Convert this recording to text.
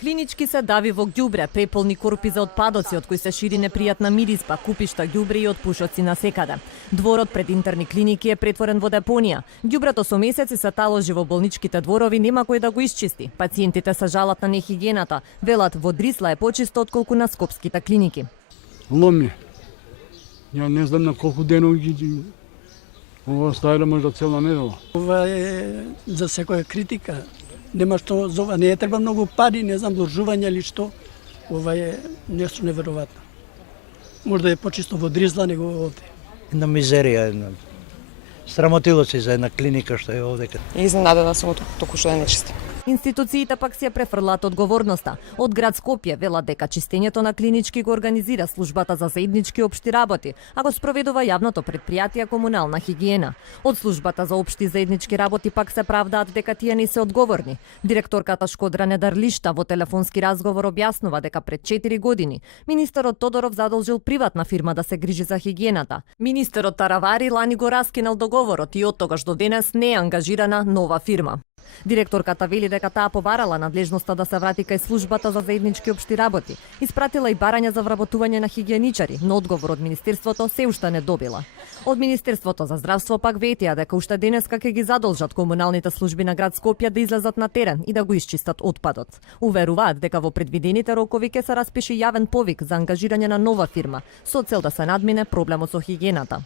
Клинички се дави во ѓубре, преполни корпи за отпадоци од кои се шири непријатна мириспа, купишта ѓубре и отпушоци насекаде. Дворот пред интерни клиники е претворен во депонија. Ѓубрето со месеци се таложи во болничките дворови, нема кој да го исчисти. Пациентите се жалат на нехигиената. Велат во Дрисла е почисто отколку на скопските клиники. Ломи. Ја не знам на колку денови ги ова стаја можда цела недела. Ова е за секоја критика. Нема што за ова, не е треба многу пари, не знам, вложување или што. Ова е нешто неверојатно. Можда е почисто во Дризла него овде. Една мизерија, една срамотило се за една клиника што е овде. Изненадена сум од току што е нечисто. Институциите пак си ја префрлаат одговорноста. Од град Скопје велат дека чистењето на клинички го организира службата за заеднички општи работи, а го спроведува јавното предпријатие комунална хигиена. Од службата за општи заеднички работи пак се правдаат дека тие не се одговорни. Директорката Шкодра Недарлишта во телефонски разговор објаснува дека пред 4 години министерот Тодоров задолжил приватна фирма да се грижи за хигиената. Министерот Таравари лани го раскинал договорот и од тогаш до денес не е ангажирана нова фирма. Директорката вели дека таа побарала надлежноста да се врати кај службата за заеднички општи работи. Испратила и барања за вработување на хигиеничари, но одговор од министерството се уште не добила. Од Министерството за здравство пак ветија дека уште денеска ќе ги задолжат комуналните служби на град Скопје да излезат на терен и да го исчистат отпадот. Уверуваат дека во предвидените рокови ќе се распиши јавен повик за ангажирање на нова фирма со цел да се надмине проблемот со хигиената.